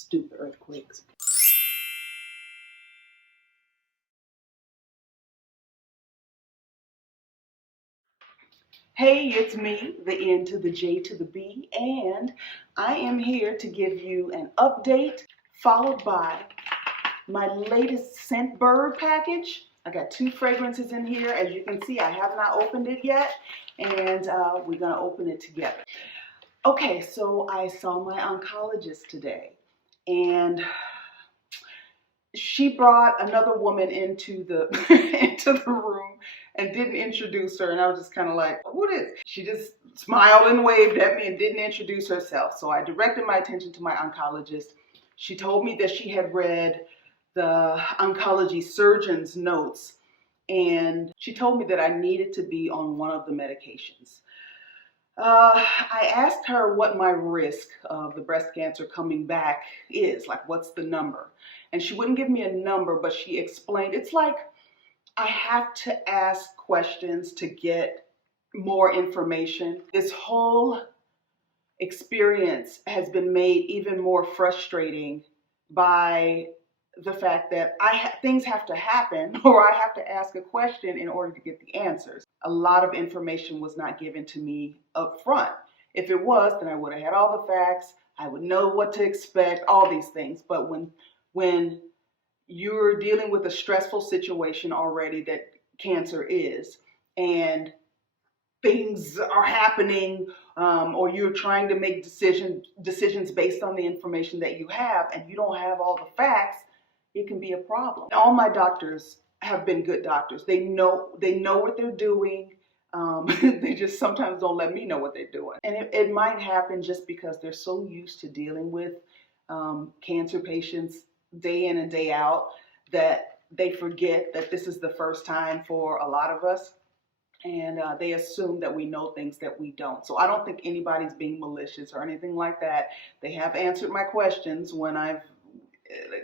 Stupid earthquakes. Hey, it's me, the N to the J to the B, and I am here to give you an update followed by my latest ScentBird package. I got 2 fragrances in here. As you can see, I have not opened it yet, and we're going to open it together. Okay, so I saw my oncologist today, and she brought another woman into the into the room and didn't introduce her, and I was just kind of like, who is? She just smiled and waved at me and didn't introduce herself. So I directed my attention to my oncologist. She told me that she had read the oncology surgeon's notes, and she told me that I needed to be on one of the medications. I asked her what my risk of the breast cancer coming back is, like what's the number? And she wouldn't give me a number, but she explained it's like I have to ask questions to get more information. This whole experience has been made even more frustrating by the fact that things have to happen, or I have to ask a question in order to get the answers. A lot of information was not given to me up front. If it was, then I would have had all the facts. I would know what to expect, all these things. But when you're dealing with a stressful situation already that cancer is, and things are happening, or you're trying to make decisions based on the information that you have, and you don't have all the facts, it can be a problem. All my doctors have been good doctors. They know what they're doing. They just sometimes don't let me know what they're doing. And it might happen just because they're so used to dealing with cancer patients day in and day out that they forget that this is the first time for a lot of us. And they assume that we know things that we don't. So I don't think anybody's being malicious or anything like that. They have answered my questions when I've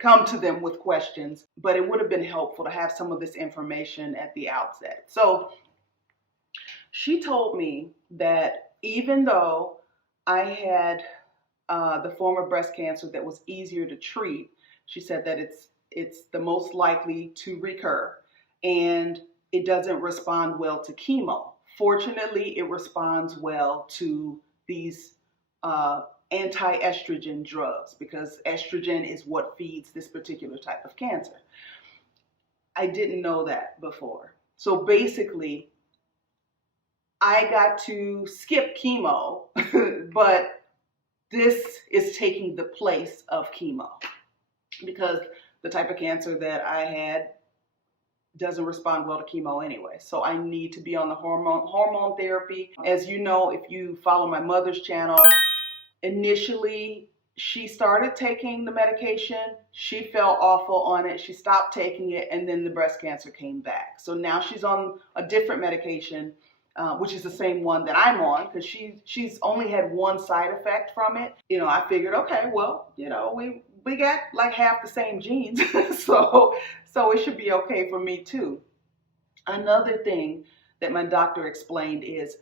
come to them with questions, but it would have been helpful to have some of this information at the outset. So she told me that even though I had the form of breast cancer that was easier to treat, she said that it's the most likely to recur, and it doesn't respond well to chemo. Fortunately, it responds well to these anti-estrogen drugs, because estrogen is what feeds this particular type of cancer. I didn't know that before. So basically, I got to skip chemo, but this is taking the place of chemo, because the type of cancer that I had doesn't respond well to chemo anyway. So I need to be on the hormone therapy. As you know, if you follow my mother's channel, initially she started taking the medication. She felt awful on it. She stopped taking it, and then the breast cancer came back. So now she's on a different medication, which is the same one that I'm on, because she's only had one side effect from it. You know, I figured, okay, well, you know, we got like half the same genes, so it should be okay for me too. Another thing that my doctor explained is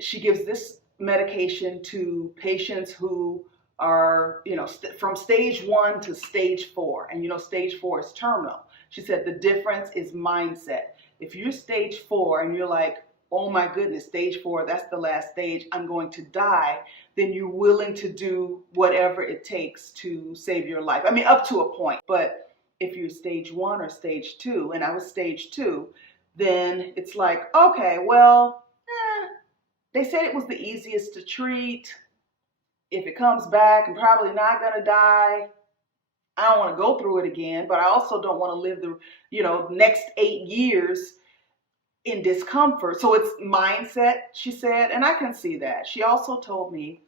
she gives this medication to patients who are, you know, from stage 1 to stage 4, and you know, stage 4 is terminal. She said the difference is mindset. If you're stage 4 and you're like, oh my goodness, stage 4, that's the last stage, I'm going to die, then you're willing to do whatever it takes to save your life. I mean, up to a point. But if you're stage 1 or stage 2, and I was stage 2, then it's like, okay, well, they said it was the easiest to treat. If it comes back, I'm probably not gonna die. I don't want to go through it again, but I also don't want to live the, you know, next 8 years in discomfort. So it's mindset, she said, and I can see that. She also told me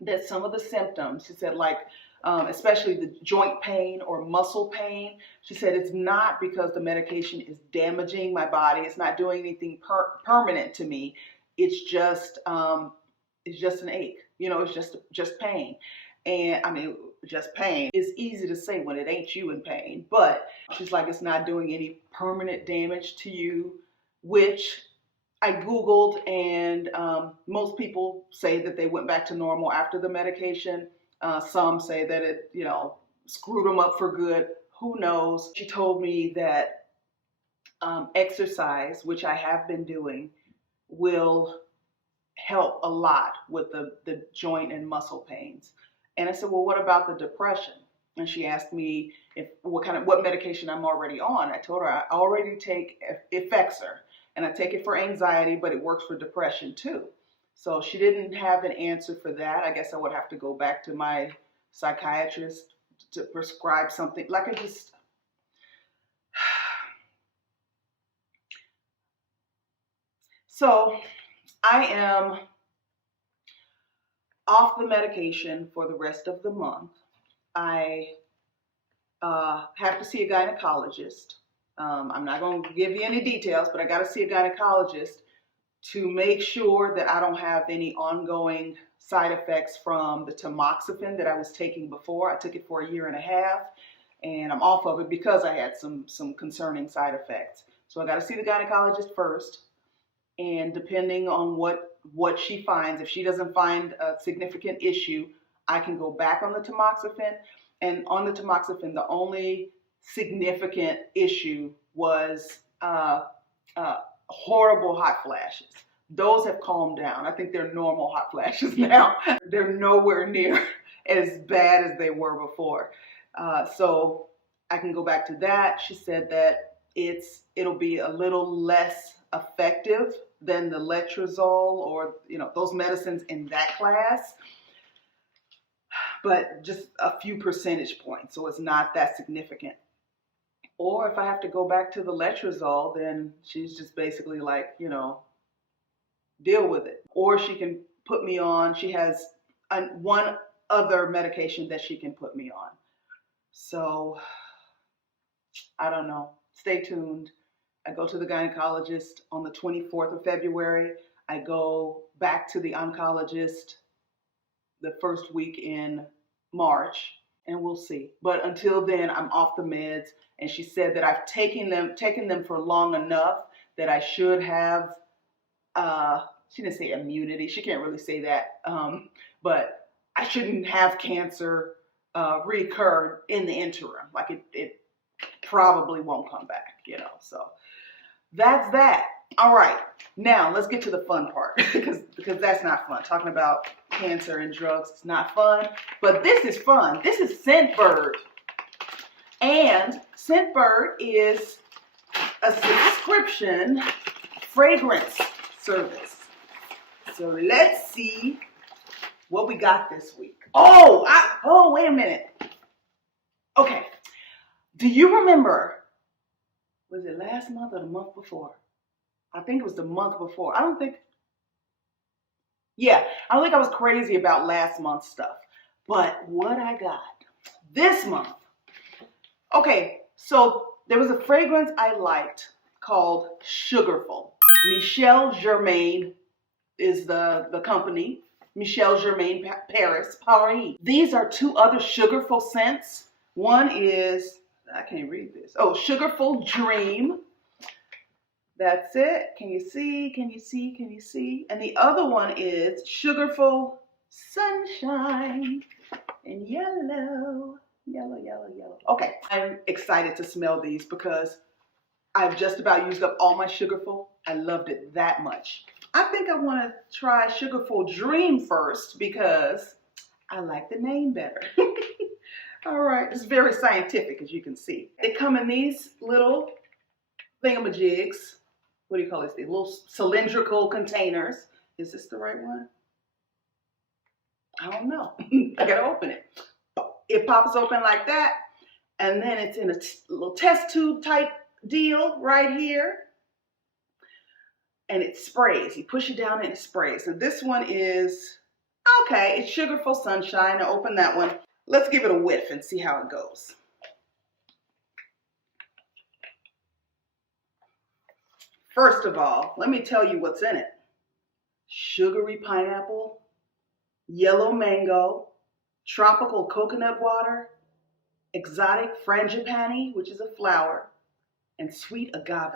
that some of the symptoms, she said, like especially the joint pain or muscle pain, she said it's not because the medication is damaging my body. It's not doing anything permanent to me. It's just an ache. You know, it's just pain. And I mean, just pain is easy to say when it ain't you in pain, but she's like, it's not doing any permanent damage to you, which I Googled, and most people say that they went back to normal after the medication. Some say that it, you know, screwed them up for good. Who knows? She told me that exercise, which I have been doing, will help a lot with the joint and muscle pains. And I said, well, what about the depression? And she asked me what medication I'm already on. I told her I already take Effexor, and I take it for anxiety, but it works for depression too. So she didn't have an answer for that. I guess I would have to go back to my psychiatrist to prescribe something. Like, I just, so I am off the medication for the rest of the month. I have to see a gynecologist. I'm not going to give you any details, but I got to see a gynecologist to make sure that I don't have any ongoing side effects from the tamoxifen that I was taking before. I took it for 1.5 years, and I'm off of it because I had some concerning side effects. So I got to see the gynecologist first, and depending on what she finds, if she doesn't find a significant issue, I can go back on the tamoxifen. And on the tamoxifen, the only significant issue was horrible hot flashes. Those have calmed down. I think they're normal hot flashes now. They're nowhere near as bad as they were before. So I can go back to that. She said that it'll be a little less effective than the letrozole or, you know, those medicines in that class, but just a few percentage points. So it's not that significant. Or if I have to go back to the letrozole, then she's just basically like, you know, deal with it. Or she can put me on, she has one other medication that she can put me on. So I don't know. Stay tuned. I go to the gynecologist on the 24th of February. I go back to the oncologist the first week in March, and we'll see. But until then, I'm off the meds, and she said that I've taken them for long enough that I should have, she didn't say immunity, she can't really say that, but I shouldn't have cancer reoccur in the interim. Like it probably won't come back, you know, so that's that. All right, now let's get to the fun part because that's not fun. Talking about cancer and drugs, it's not fun, but this is fun. This is ScentBird, and ScentBird is a subscription fragrance service. So let's see what we got this week. Oh, wait a minute. Okay, do you remember? Was it last month or the month before? I think it was the month before. I don't think I was crazy about last month's stuff. But what I got this month. Okay, so there was a fragrance I liked called Sugarful. Michel Germain is the company. Michel Germain Paris. These are two other Sugarful scents. One is, I can't read this. Oh, Sugarful Dream. That's it. Can you see? Can you see? Can you see? And the other one is Sugarful Sunshine in yellow. Yellow, yellow, yellow. Okay, I'm excited to smell these because I've just about used up all my Sugarful. I loved it that much. I think I want to try Sugarful Dream first because I like the name better. All right, it's very scientific, as you can see. They come in these little thingamajigs. What do you call this? These little cylindrical containers. Is this the right one? I don't know. I gotta open it. It pops open like that, and then it's in a little test tube type deal right here. And it sprays. You push it down and it sprays. So this one is, okay, it's Sugarful Sunshine. I open that one. Let's give it a whiff and see how it goes. First of all, let me tell you what's in it. Sugary pineapple, yellow mango, tropical coconut water, exotic frangipani, which is a flower, and sweet agave.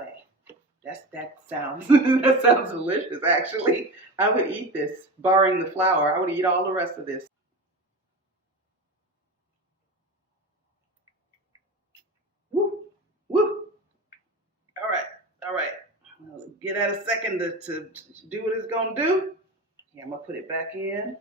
That sounds delicious, actually. I would eat this, barring the flower. I would eat all the rest of this. All right, I'll get out a second to do what it's gonna do. Yeah, I'm gonna put it back in.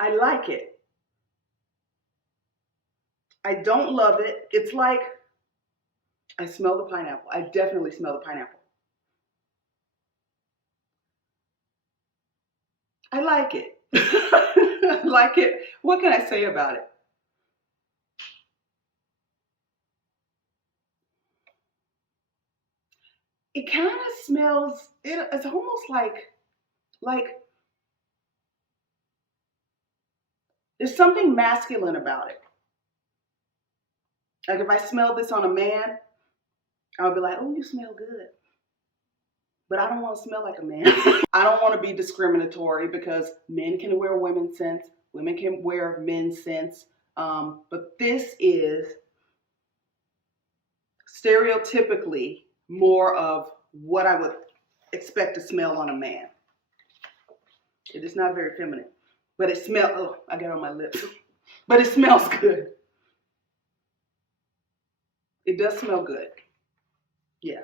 I like it. I don't love it. It's like, I smell the pineapple. I definitely smell the pineapple. I like it. I like it. What can I say about it? It kind of smells, it's almost like there's something masculine about it. Like if I smell this on a man, I'll be like, oh, you smell good. But I don't want to smell like a man. I don't want to be discriminatory because men can wear women's scents, women can wear men's scents. But this is stereotypically more of what I would expect to smell on a man. It is not very feminine, but it smells, oh, I got it on my lips, but it smells good. It does smell good. Yeah.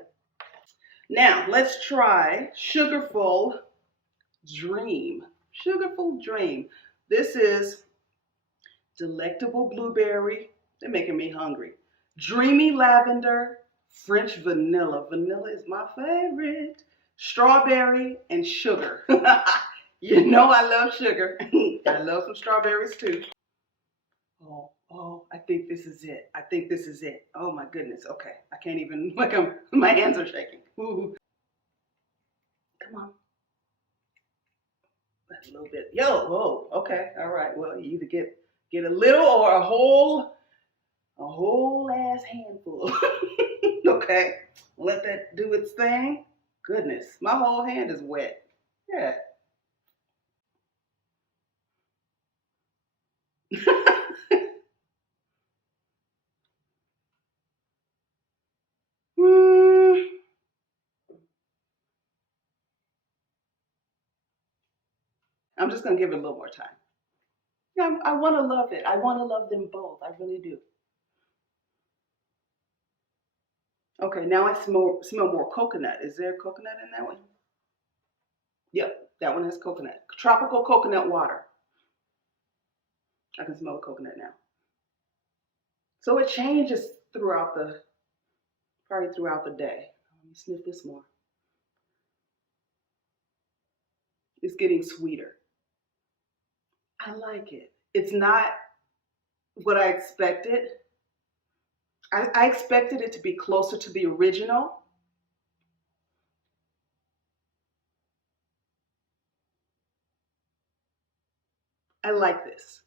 Now, let's try Sugarful Dream. Sugarful Dream. This is delectable blueberry. They're making me hungry. Dreamy lavender, French vanilla. Vanilla is my favorite. Strawberry and sugar. You know I love sugar. I love some strawberries too. Oh, I think this is it. I think this is it. Oh my goodness. Okay. I can't even, like, my hands are shaking. Ooh. Come on. A little bit. Yo, whoa. Okay. All right. Well, you either get a little or a whole ass handful. Okay. Let that do its thing. Goodness. My whole hand is wet. Yeah. I'm just going to give it a little more time. Yeah, I want to love it. I want to love them both. I really do. Okay, now I smell more coconut. Is there coconut in that one? Yep, that one has coconut. Tropical coconut water. I can smell the coconut now. So it changes probably throughout the day. Let me sniff this more. It's getting sweeter. I like it. It's not what I expected. I expected it to be closer to the original. I like this.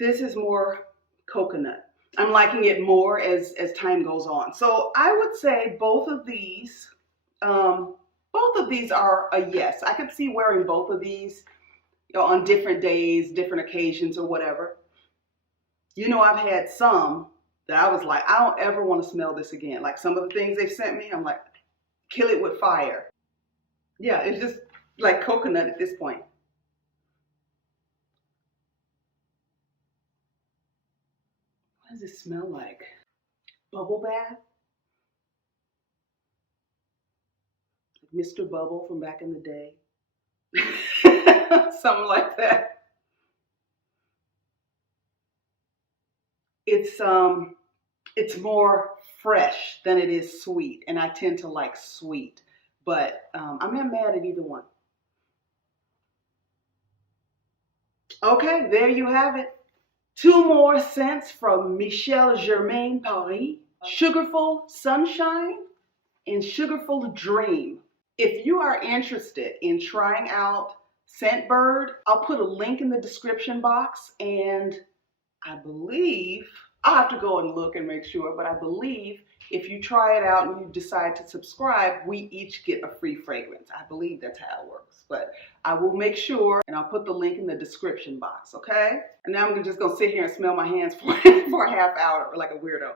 This is more coconut. I'm liking it more as time goes on. So I would say both of these are a yes. I could see wearing both of these, you know, on different days, different occasions or whatever. You know, I've had some that I was like, I don't ever want to smell this again. Like some of the things they've sent me, I'm like, kill it with fire. Yeah, it's just like coconut at this point. What does it smell like? Bubble bath? Mr. Bubble from back in the day. Something like that. It's more fresh than it is sweet, and I tend to like sweet, but I'm not mad at either one. Okay, there you have it. 2 more scents from Michel Germain Paris. Sugarful Sunshine and Sugarful Dream. If you are interested in trying out ScentBird, I'll put a link in the description box, and I believe, I'll have to go and look and make sure, but I believe if you try it out and you decide to subscribe, we each get a free fragrance. I believe that's how it works, but I will make sure, and I'll put the link in the description box, okay? And now I'm just gonna sit here and smell my hands for a half hour like a weirdo.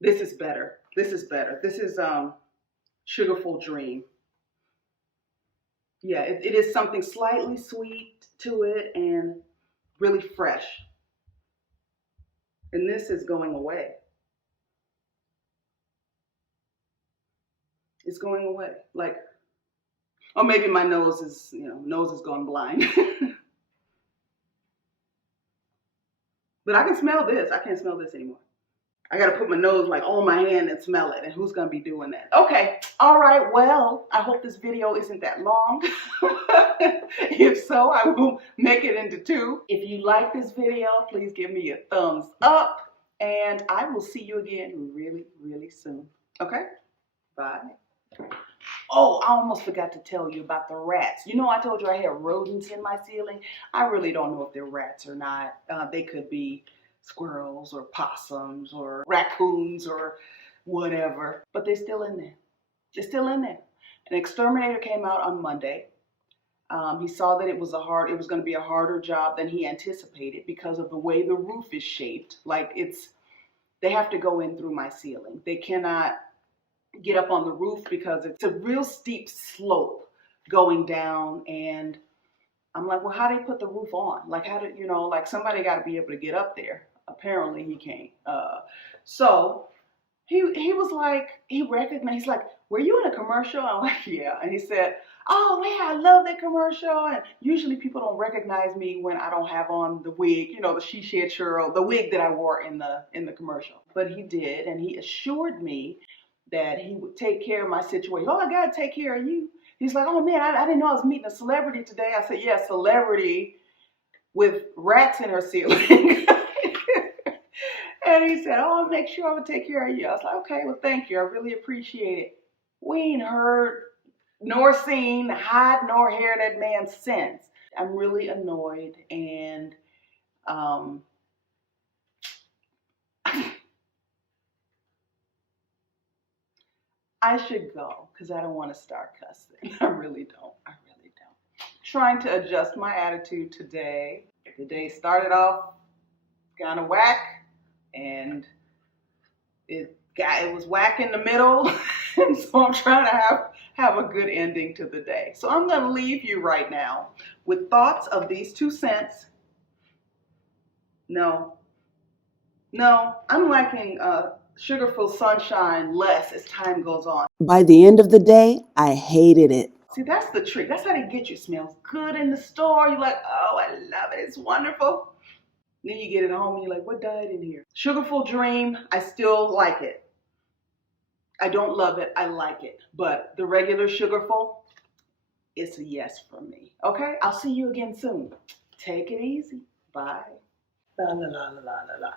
This is better. This is better. This is Sugarful Dream. Yeah, it is something slightly sweet to it and really fresh. And this is going away. It's going away. Like, or maybe my nose is, nose is gone blind. But I can smell this. I can't smell this anymore. I got to put my nose like on my hand and smell it. And who's going to be doing that? Okay. All right. Well, I hope this video isn't that long. If so, I will make it into 2. If you like this video, please give me a thumbs up. And I will see you again really, really soon. Okay? Bye. Oh, I almost forgot to tell you about the rats. You know, I told you I had rodents in my ceiling. I really don't know if they're rats or not. They could be squirrels or possums or raccoons or whatever, but they're still in there. They're still in there. An exterminator came out on Monday. He saw that it was going to be a harder job than he anticipated because of the way the roof is shaped. Like they have to go in through my ceiling. They cannot get up on the roof because it's a real steep slope going down. And I'm like, well, how do they put the roof on? Like, how do, like somebody got to be able to get up there. Apparently he can't. So he was like, he recognized, he's like, were you in a commercial? I'm like, yeah. And he said, oh yeah, I love that commercial. And usually people don't recognize me when I don't have on the wig, the she shed churl, the wig that I wore in the commercial. But he did, and he assured me that he would take care of my situation. Oh, I gotta take care of you. He's like, oh man, I didn't know I was meeting a celebrity today. I said, yeah, celebrity with rats in her ceiling. And he said, oh, I'll make sure I would take care of you. I was like, okay, well, thank you. I really appreciate it. We ain't heard nor seen hide nor hair that man since. I'm really annoyed, and I should go because I don't want to start cussing. I really don't. I really don't. Trying to adjust my attitude today. The day started off kind of whack, and it was whack in the middle. And so I'm trying to have a good ending to the day. So I'm going to leave you right now with thoughts of these 2 scents. No, I'm liking Sugarful Sunshine less as time goes on. By the end of the day, I hated it. See, that's the trick. That's how they get you. It smells good in the store. You're like, oh, I love it. It's wonderful. Then you get it home and you're like, what died in here? Sugarful Dream, I still like it. I don't love it. I like it. But the regular Sugarful, it's a yes from me. Okay? I'll see you again soon. Take it easy. Bye. La la la la la la.